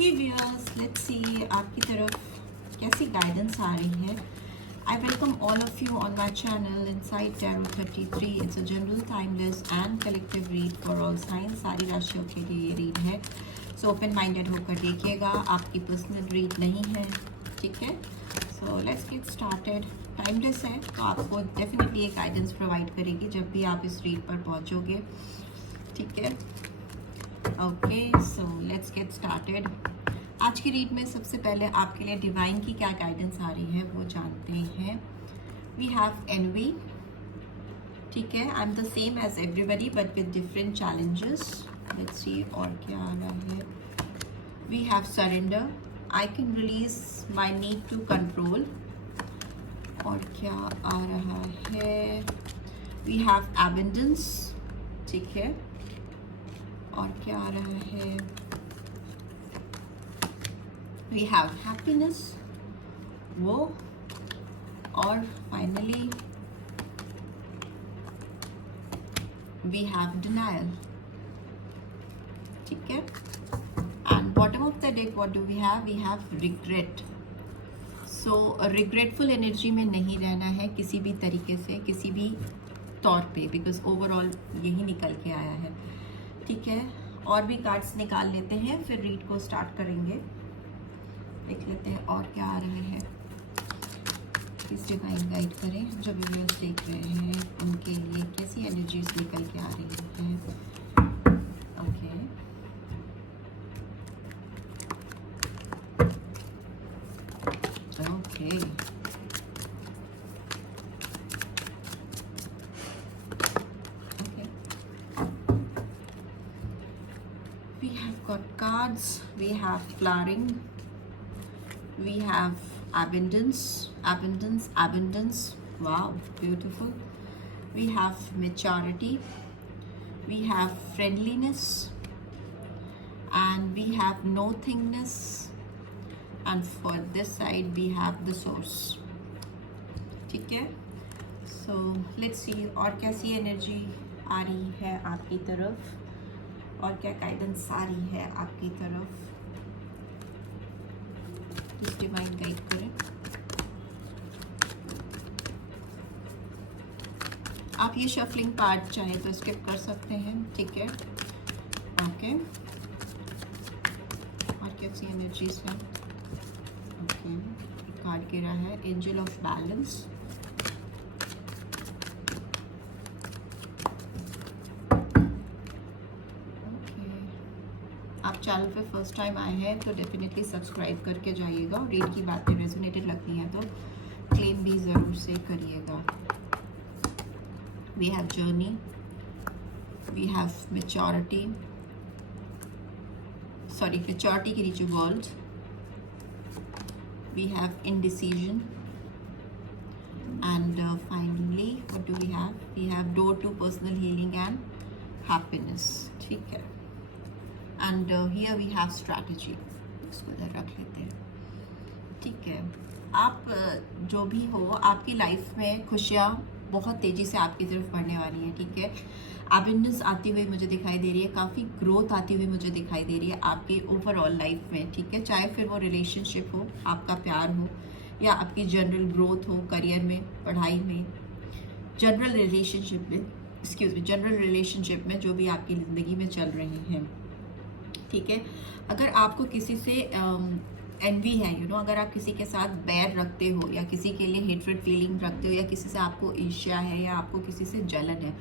Hey viewers, let's see आपकी तरफ कैसी गाइडेंस आ रही है. I welcome all of you on my channel Inside Tarot 33. It's a general, timeless and collective read for all signs. सारी राशियों के लिए ये रीड है, सो ओपन माइंडेड होकर देखिएगा. आपकी पर्सनल रीड नहीं है, ठीक है. So let's get started. Timeless है तो आपको डेफिनेटली एक गाइडेंस प्रोवाइड करेगी जब भी आप इस रीड पर पहुंचोगे, ठीक है. Okay, so let's get started. आज की रीड में सबसे पहले आपके लिए डिवाइन की क्या गाइडेंस आ रही है वो जानते हैं. वी हैव एनवी, ठीक है. I am the same as everybody but with different challenges. Let's see और क्या आ रहा है. We have surrender, I can release my need to control. और क्या आ रहा है. वी हैव एबंडेंस, ठीक है. और क्या आ रहा है. वी हैव हैप्पीनेस, वो. और फाइनली वी हैव डिनायल, ठीक है. And bottom of the deck what do we have regret. So regretful energy में नहीं रहना है किसी भी तरीके से, किसी भी तौर पे, बिकॉज ओवरऑल यही निकल के आया है, ठीक है. और भी कार्ड्स निकाल लेते हैं, फिर रीड को स्टार्ट करेंगे. देख लेते हैं और क्या आ रहे हैं. प्लीज डिवाइन गाइड करें. जो व्यूअर्स देख रहे हैं उनके लिए कैसी एनर्जीज निकल के आ रही हैं. Okay, okay. We have got cards. We have flowering. We have abundance, abundance, abundance. Wow, beautiful. We have maturity. We have friendliness. And we have nothingness. And for this side we have the source. ठीक है. So let's see और कैसी energy आ रही है आपकी तरफ, और क्या गाइडेंस आ रही है आपकी तरफ. प्लीज डिवाइन गाइड करें. आप ये शफलिंग पार्ट चाहे तो स्किप कर सकते हैं, ठीक है. ओके, और कैसी एनर्जीज हैं. ओके, कार्ड गिरा है एंजल ऑफ बैलेंस. आप चैनल पे फर्स्ट टाइम आए हैं तो डेफिनेटली सब्सक्राइब करके जाइएगा. रीड की बातें रेजोनेटेड लगती हैं तो क्लेम भी ज़रूर से करिएगा. We have journey, we have maturity, sorry maturity के नीचे world. We have indecision and finally what do we have door to personal healing and happiness, ठीक है. And here we have strategy. इसको इधर रख लेते हैं, ठीक है. आप जो भी हो, आपकी लाइफ में खुशियाँ बहुत तेज़ी से आपकी तरफ बढ़ने वाली हैं, ठीक है. एबंडेंस आती हुई मुझे दिखाई दे रही है, काफ़ी ग्रोथ आती हुई मुझे दिखाई दे रही है आपकी ओवरऑल लाइफ में, ठीक है. चाहे फिर वो रिलेशनशिप हो, आपका प्यार हो, या आपकी जनरल ग्रोथ हो करियर में, पढ़ाई में, जनरल रिलेशनशिप में, जनरल रिलेशनशिप में जो भी आपकी ज़िंदगी में चल रही हैं, ठीक है. अगर आपको किसी से एनवी है, अगर आप किसी के साथ बैर रखते हो या किसी के लिए हेट्रेड फीलिंग रखते हो, या किसी से आपको ईर्ष्या है, या आपको किसी से जलन है,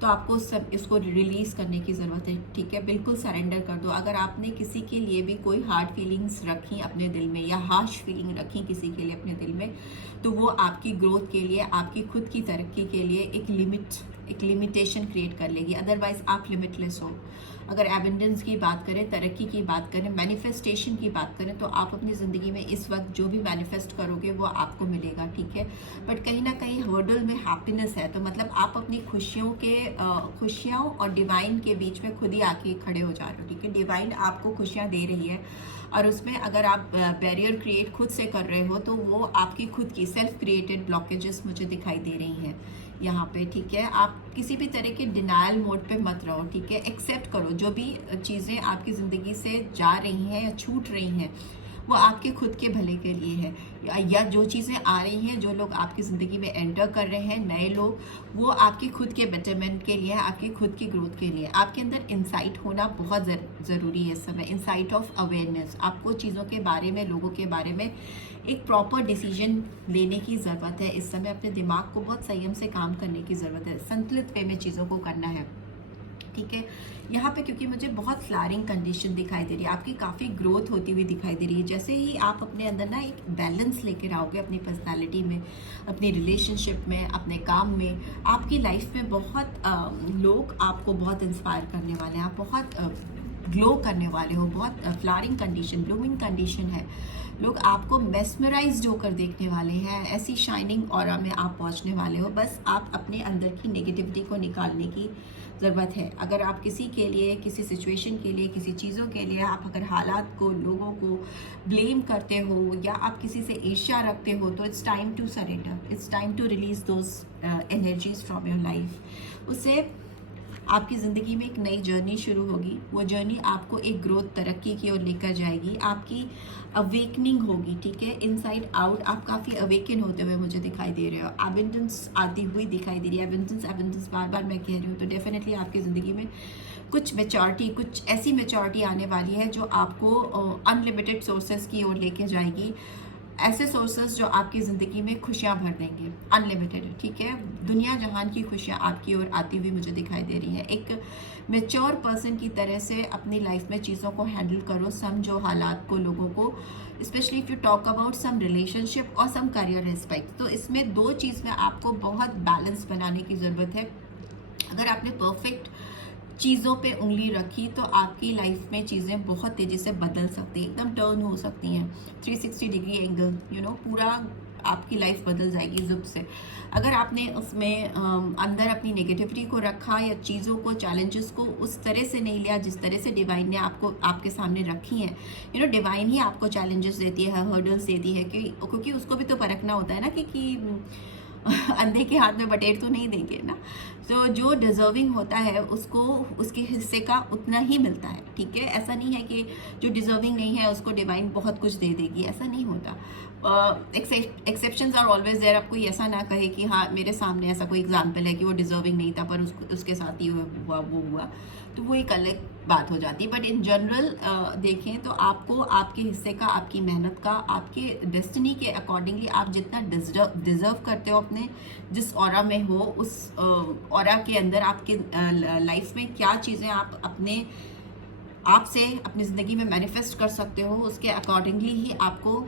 तो आपको सब इसको रिलीज़ करने की ज़रूरत है, ठीक है. बिल्कुल सरेंडर कर दो. अगर आपने किसी के लिए भी कोई हार्ड फीलिंग्स रखी अपने दिल में, या हार्श फीलिंग रखी किसी के लिए अपने दिल में, तो वो आपकी ग्रोथ के लिए, आपकी खुद की तरक्की के लिए एक लिमिटेशन क्रिएट कर लेगी. अदरवाइज आप लिमिटलेस हो. अगर एबंडेंस की बात करें, तरक्की की बात करें, मैनिफेस्टेशन की बात करें, तो आप अपनी ज़िंदगी में इस वक्त जो भी मैनिफेस्ट करोगे वो आपको मिलेगा, ठीक है. बट कहीं ना कहीं हर्डल में हैप्पीनेस है, तो मतलब आप अपनी खुशियों और डिवाइन के बीच में खुद ही आके खड़े हो जा रहे हो, ठीक है. डिवाइन आपको खुशियाँ दे रही है, और उसमें अगर आप बैरियर क्रिएट खुद से कर रहे हो तो वो आपकी खुद की सेल्फ क्रिएटेड ब्लॉकेजेस मुझे दिखाई दे रही हैं. यहाँ पे, ठीक है। आप किसी भी तरह के डिनायल मोड पे मत रहो, ठीक है। एक्सेप्ट करो जो भी चीज़ें आपकी ज़िंदगी से जा रही हैं या छूट रही हैं, वो आपके खुद के भले के लिए है। या जो चीज़ें आ रही हैं, जो लोग आपकी ज़िंदगी में एंटर कर रहे हैं, नए लोग, वो आपके खुद के बेटरमेंट के लिए है, आपकी खुद की ग्रोथ के लिए। आपके अंदर इंसाइट होना बहुत ज़रूरी है इस समय, इंसाइट ऑफ अवेयरनेस। आपको चीज़ों के बारे में, लोगों के बारे में एक प्रॉपर डिसीजन लेने की ज़रूरत है इस समय। अपने दिमाग को बहुत संयम से काम करने की ज़रूरत है, संतुलित वे में चीज़ों को करना है, ठीक है। यहाँ पे क्योंकि मुझे बहुत फ्लावरिंग कंडीशन दिखाई दे रही है, आपकी काफ़ी ग्रोथ होती हुई दिखाई दे रही है। जैसे ही आप अपने अंदर ना एक बैलेंस लेकर आओगे अपनी पर्सनालिटी में, अपनी रिलेशनशिप में, अपने काम में, आपकी लाइफ में बहुत लोग आपको बहुत इंस्पायर करने वाले हैं। आप बहुत ग्लो करने वाले हो, बहुत फ्लावरिंग कंडीशन, ब्लूमिंग कंडीशन है। लोग आपको मेस्मराइज्ड होकर देखने वाले हैं, ऐसी शाइनिंग ऑरा में आप पहुंचने वाले हो। बस आप अपने अंदर की नेगेटिविटी को निकालने की ज़रूरत है। अगर आप किसी के लिए, किसी सिचुएशन के लिए, किसी चीज़ों के लिए आप अगर हालात को, लोगों को ब्लेम करते हो या आप किसी से ईर्ष्या रखते हो, तो it's time to surrender, it's time to release those energies from your life. उससे आपकी ज़िंदगी में एक नई जर्नी शुरू होगी। वो जर्नी आपको एक ग्रोथ, तरक्की की ओर लेकर जाएगी। आपकी अवेकनिंग होगी, ठीक है। इनसाइड आउट आप काफ़ी अवेकन होते हुए मुझे दिखाई दे रहे हो। एबंडेंस आती हुई दिखाई दे रही है। एबंडेंस बार बार मैं कह रही हूँ, तो डेफिनेटली आपकी ज़िंदगी में कुछ मेचोरिटी, कुछ ऐसी मेचोरिटी आने वाली है जो आपको अनलिमिटेड सोर्सेज की ओर लेके जाएगी। ऐसे सोर्सेस जो आपकी ज़िंदगी में खुशियाँ भर देंगे, अनलिमिटेड, ठीक है। दुनिया जहान की खुशियाँ आपकी ओर आती हुई मुझे दिखाई दे रही हैं। एक मेच्योर पर्सन की तरह से अपनी लाइफ में चीज़ों को हैंडल करो, समझो हालात को, लोगों को, specially if you talk about some relationship और सम करियर एस्पेक्ट। तो इसमें दो चीज़ में आपको बहुत बैलेंस बनाने की ज़रूरत है। अगर आपने परफेक्ट चीज़ों पे उंगली रखी तो आपकी लाइफ में चीज़ें बहुत तेज़ी से बदल सकती हैं, एकदम टर्न हो सकती हैं 360 डिग्री एंगल, पूरा आपकी लाइफ बदल जाएगी जुब से। अगर आपने उसमें अंदर अपनी नेगेटिविटी को रखा या चीज़ों को, चैलेंजेस को उस तरह से नहीं लिया जिस तरह से डिवाइन ने आपको, आपके सामने रखी हैं। डिवाइन ही आपको चैलेंजेस देती है, हर्डल्स देती है, क्योंकि उसको भी तो परखना होता है ना कि अंधे के हाथ में बटेर तो नहीं देंगे ना। तो जो डिज़र्विंग होता है उसको उसके हिस्से का उतना ही मिलता है, ठीक है। ऐसा नहीं है कि जो डिज़र्विंग नहीं है उसको डिवाइन बहुत कुछ दे देगी, ऐसा नहीं होता। Exceptions are always there. आप कोई ऐसा ना कहे कि हाँ मेरे सामने ऐसा कोई एग्जाम्पल है कि वो डिज़र्विंग नहीं था पर उसके साथ ही हुआ, वो हुआ, तो वो एक अलग बात हो जाती है। बट इन जनरल देखें तो आपको आपके हिस्से का, आपकी मेहनत का, आपके डेस्टिनी के अकॉर्डिंगली आप जितना डिज़र्व करते हो, अपने जिस ऑरा में हो, उस ऑरा के अंदर आपके लाइफ में क्या चीज़ें आप अपने आप से अपनी ज़िंदगी में मैनिफेस्ट कर सकते हो, उसके अकॉर्डिंगली ही आपको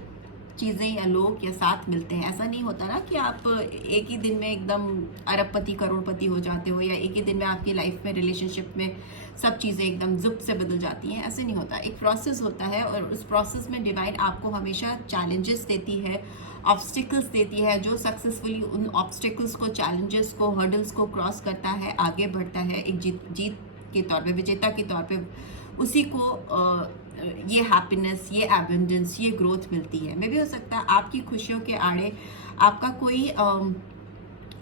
चीज़ें या लोग या साथ मिलते हैं। ऐसा नहीं होता ना कि आप एक ही दिन में एकदम अरबपति, करोड़पति हो जाते हो, या एक ही दिन में आपकी लाइफ में, रिलेशनशिप में सब चीज़ें एकदम जुब से बदल जाती हैं। ऐसे नहीं होता, एक प्रोसेस होता है और उस प्रोसेस में डिवाइन आपको हमेशा चैलेंजेस देती है, ऑब्स्टिकल्स देती है। जो सक्सेसफुली उन ऑब्स्टिकल्स को, चैलेंजेस को, हर्डल्स को क्रॉस करता है, आगे बढ़ता है एक जीत के तौर पे, विजेता के तौर पे, उसी को ये हैप्पीनेस, ये एबंडेंस, ये ग्रोथ मिलती है। मे भी हो सकता है आपकी खुशियों के आड़े आपका कोई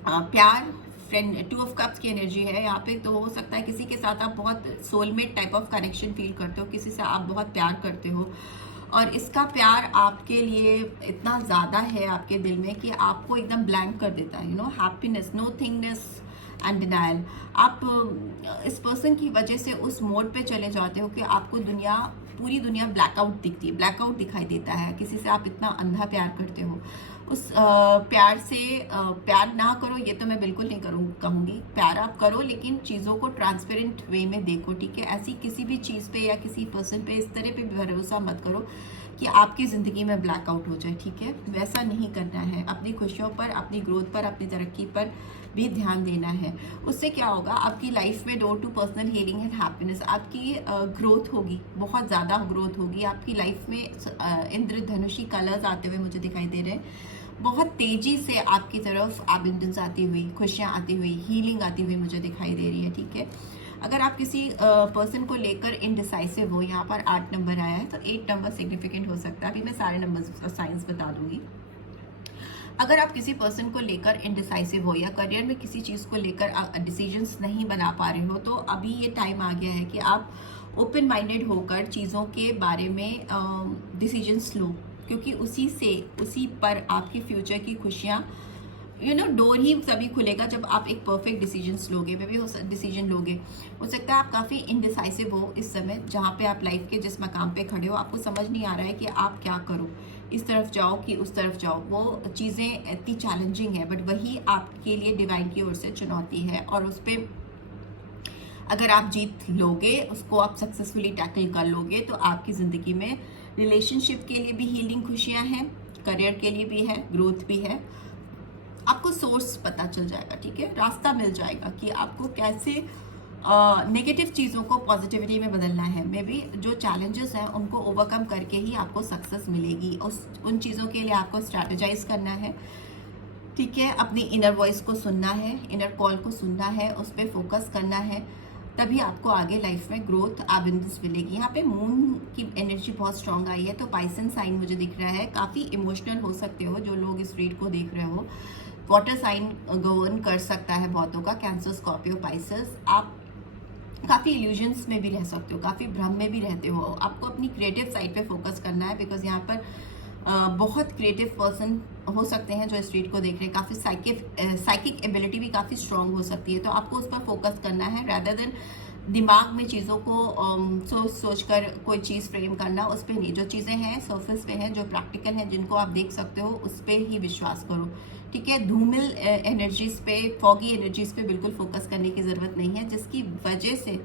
प्यार, फ्रेंड, 2 ऑफ कप्स की एनर्जी है यहाँ पे, तो हो सकता है किसी के साथ आप बहुत soulmate type of connection feel करते हो, किसी से आप बहुत प्यार करते हो और इसका प्यार आपके लिए इतना ज़्यादा है आपके दिल में कि आपको एकदम ब्लैंक कर देता है। Happiness, nothingness and denial. आप इस पर्सन की वजह से उस मोड पे चले जाते हो कि आपको पूरी दुनिया ब्लैकआउट दिखती है, ब्लैकआउट दिखाई देता है। किसी से आप इतना अंधा प्यार करते हो, उस प्यार से प्यार ना करो, ये तो मैं बिल्कुल नहीं कहूँगी। प्यार आप करो लेकिन चीज़ों को ट्रांसपेरेंट वे में देखो, ठीक है। ऐसी किसी भी चीज़ पे या किसी पर्सन पे इस तरह पे भरोसा मत करो कि आपकी ज़िंदगी में ब्लैकआउट हो जाए, ठीक है। वैसा नहीं करना है। अपनी खुशियों पर, अपनी ग्रोथ पर, अपनी तरक्की पर भी ध्यान देना है। उससे क्या होगा, आपकी लाइफ में door to personal healing and happiness, आपकी ग्रोथ होगी, बहुत ज़्यादा ग्रोथ होगी आपकी लाइफ में। इंद्रधनुषी कलर्स आते हुए मुझे दिखाई दे रहे हैं, बहुत तेज़ी से आपकी तरफ एबंडेंस आती हुई, खुशियाँ आती हुई, हीलिंग आती हुई मुझे दिखाई दे रही है, ठीक है। अगर आप किसी पर्सन को लेकर इनडिसाइसिव हो, यहाँ पर 8 नंबर आया है, तो 8 नंबर सिग्निफिकेंट हो सकता है। अभी मैं सारे नंबर साइंस बता दूंगी। अगर आप किसी पर्सन को लेकर इनडिसाइसिव हो या करियर में किसी चीज़ को लेकर डिसीजंस नहीं बना पा रहे हो, तो अभी ये टाइम आ गया है कि आप ओपन माइंडेड होकर चीज़ों के बारे में डिसीजंस लो, क्योंकि उसी पर आपकी फ्यूचर की खुशियाँ डोर ही तभी खुलेगा जब आप एक परफेक्ट डिसीजंस लोगे, वे भी डिसीजन लोगे। हो सकता है आप काफ़ी इनडिसाइसिव हो इस समय, जहाँ पे आप लाइफ के जिस मकाम पे खड़े हो आपको समझ नहीं आ रहा है कि आप क्या करो, इस तरफ जाओ कि उस तरफ जाओ। वो चीज़ें इतनी चैलेंजिंग है, बट वही आपके लिए डिवाइन की ओर से चुनौती है, और उस पर अगर आप जीत लोगे, उसको आप सक्सेसफुली टैकल कर लोगे, तो आपकी ज़िंदगी में रिलेशनशिप के लिए भी हीलिंग खुशियाँ हैं, करियर के लिए भी है, ग्रोथ भी है। आपको सोर्स पता चल जाएगा, ठीक है, रास्ता मिल जाएगा कि आपको कैसे नेगेटिव चीज़ों को पॉजिटिविटी में बदलना है। मे बी जो चैलेंजेस हैं उनको ओवरकम करके ही आपको सक्सेस मिलेगी। उन चीज़ों के लिए आपको स्ट्रैटेजाइज करना है, ठीक है, अपनी इनर वॉइस को सुनना है, इनर कॉल को सुनना है, उस पर फोकस करना है, तभी आपको आगे लाइफ में ग्रोथ एबिंडेंस मिलेगी। यहाँ पे मून की एनर्जी बहुत स्ट्रांग आई है, तो पाइसन साइन मुझे दिख रहा है, काफ़ी इमोशनल हो सकते हो जो लोग इस रीड को देख रहे हो। वाटर साइन गवर्न कर सकता है बहुतों का, कैंसर, स्कॉर्पियो, पाइसेस। आप काफ़ी इल्यूजन्स में भी रह सकते हो, काफ़ी भ्रम में भी रहते हो। आपको अपनी क्रिएटिव साइड पे फोकस करना है, बिकॉज यहाँ पर बहुत क्रिएटिव पर्सन हो सकते हैं जो इस रीड को देख रहे हैं। काफ़ी साइकिक एबिलिटी भी काफ़ी स्ट्रांग हो सकती है, तो आपको उस पर फोकस करना है रादर देन दिमाग में चीज़ों को सोच कर कोई चीज़ फ्रेम करना, उस पर नहीं। जो चीज़ें हैं सर्फेस पे हैं, जो प्रैक्टिकल हैं, जिनको आप देख सकते हो, उस पर ही विश्वास करो, ठीक है। धूमिल एनर्जीज पे, फॉगी एनर्जीज पे बिल्कुल फोकस करने की ज़रूरत नहीं है, जिसकी वजह से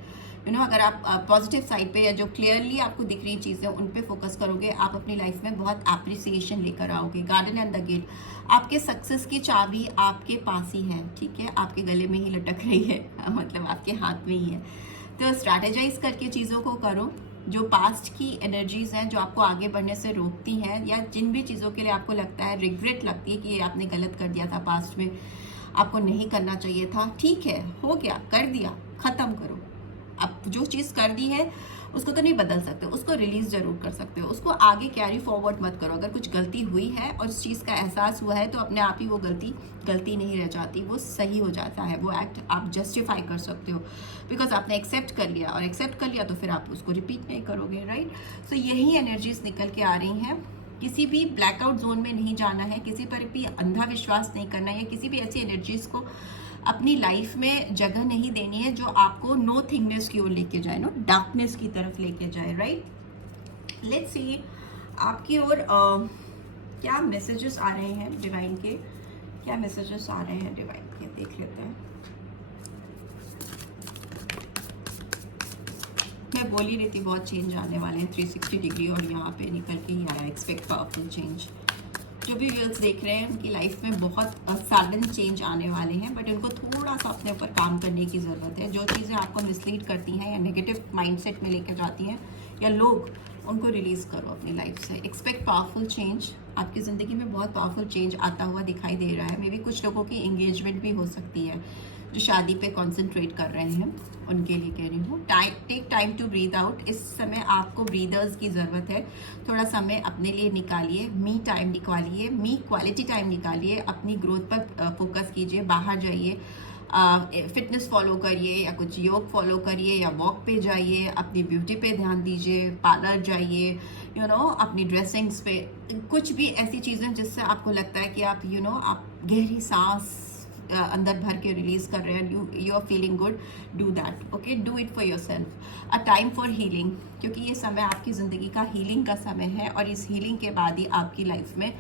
अगर आप पॉजिटिव साइड पे या जो क्लियरली आपको दिख रही चीज़ें उन पे फोकस करोगे, आप अपनी लाइफ में बहुत एप्रिसिएशन लेकर आओगे। गार्डन एंड द गेट, आपके सक्सेस की चाबी आपके पास ही है, ठीक है, आपके गले में ही लटक रही है, मतलब आपके हाथ में ही है। तो स्ट्रैटेजाइज करके चीज़ों को करो। जो पास्ट की एनर्जीज हैं जो आपको आगे बढ़ने से रोकती हैं, या जिन भी चीज़ों के लिए आपको लगता है, रिग्रेट लगती है कि ये आपने गलत कर दिया था पास्ट में, आपको नहीं करना चाहिए था, ठीक है, हो गया, कर दिया, ख़त्म करो। अब जो चीज़ कर दी है उसको तो नहीं बदल सकते, उसको रिलीज जरूर कर सकते हो, उसको आगे कैरी फॉरवर्ड मत करो। अगर कुछ गलती हुई है और उस चीज़ का एहसास हुआ है, तो अपने आप ही वो गलती नहीं रह जाती, वो सही हो जाता है। वो एक्ट आप जस्टिफाई कर सकते हो, बिकॉज आपने एक्सेप्ट कर लिया, और एक्सेप्ट कर लिया तो फिर आप उसको रिपीट नहीं करोगे, राइट। सो यही एनर्जीज निकल के आ रही हैं। किसी भी ब्लैकआउट जोन में नहीं जाना है, किसी पर भी अंधा विश्वास नहीं करना है, या किसी भी ऐसी एनर्जीज को अपनी लाइफ में जगह नहीं देनी है जो आपको नो थिंगनेस की ओर लेके जाए, नो डार्कनेस की तरफ लेके जाए, राइट। लेट्स सी आपकी ओर क्या मैसेजेस आ रहे हैं डिवाइन के, क्या मैसेजेस आ रहे हैं डिवाइन के, देख लेते हैं। मैं बोल ही रही थी बहुत चेंज आने वाले हैं 360 डिग्री, और यहाँ पे निकल के ही आया, एक्सपेक्ट पावरफुल चेंज। जो भी व्यूअर्स देख रहे हैं उनकी लाइफ में बहुत सडन चेंज आने वाले हैं, बट उनको थोड़ा सा अपने ऊपर काम करने की ज़रूरत है। जो चीज़ें आपको मिसलीड करती हैं या नेगेटिव माइंडसेट में लेकर जाती हैं, या लोग, उनको रिलीज़ करो अपनी लाइफ से। एक्सपेक्ट पावरफुल चेंज, आपकी ज़िंदगी में बहुत पावरफुल चेंज आता हुआ दिखाई दे रहा है। मे बी कुछ लोगों की एंगेजमेंट भी हो सकती है, जो शादी पे कंसंट्रेट कर रहे हैं उनके लिए कह रही हूँ। Take time to breathe out. इस समय आपको ब्रीदर्स की ज़रूरत है। थोड़ा समय अपने लिए निकालिए, मी टाइम निकालिए, मी क्वालिटी टाइम निकालिए, अपनी ग्रोथ पर फोकस कीजिए, बाहर जाइए, फिटनेस फॉलो करिए, या कुछ योग फॉलो करिए, या वॉक पे जाइए, अपनी ब्यूटी पे ध्यान दीजिए, पार्लर जाइए, अपनी ड्रेसिंग्स पे, कुछ भी ऐसी चीज़ें जिससे आपको लगता है कि आप आप गहरी सांस अंदर भर के रिलीज कर रहे हैं, you are feeling good, do that, okay, do it for yourself. A time for healing, क्योंकि ये समय आपकी ज़िंदगी का हीलिंग का समय है, और इस हीलिंग के बाद ही आपकी लाइफ में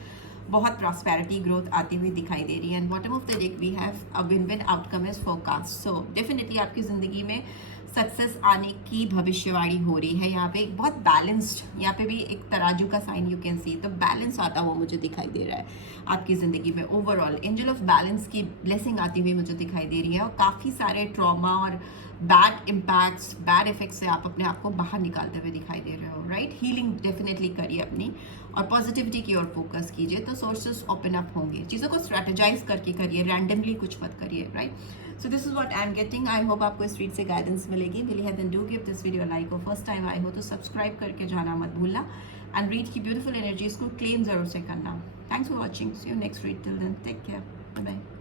बहुत प्रॉस्पेरिटी, ग्रोथ आती हुई दिखाई दे रही है। And bottom of the deck we have a win-win outcome is forecast. So definitely आपकी ज़िंदगी में सक्सेस आने की भविष्यवाणी हो रही है। यहाँ पे एक बहुत बैलेंस्ड, यहाँ पे भी एक तराजू का साइन यू कैन सी, तो बैलेंस आता हुआ मुझे दिखाई दे रहा है आपकी ज़िंदगी में। ओवरऑल एंजल ऑफ बैलेंस की ब्लेसिंग आती हुई मुझे दिखाई दे रही है, और काफ़ी सारे ट्रॉमा और बैड इम्पैक्ट्स, बैड इफेक्ट्स से आप अपने आप को बाहर निकालते हुए दिखाई दे रहे हो, राइट। हीलिंग डेफिनेटली करिए अपनी, और पॉजिटिविटी की ओर फोकस कीजिए, तो सोर्सेस ओपन अप होंगे। चीज़ों को स्ट्रेटेजाइज करके करिए, रैंडमली कुछ मत करिए, right. So this is what I am getting. I hope आपको इस रीड से गाइडेंस मिलेगी। मिली है then do give this video like, और फर्स्ट टाइम आए हो तो सब्सक्राइब करके जाना मत भूलना। एंड रीड की ब्यूटीफुल एनर्जीज को क्लेम जरूर से करना. Thanks for watching. See you next read. Till then take care. Bye bye.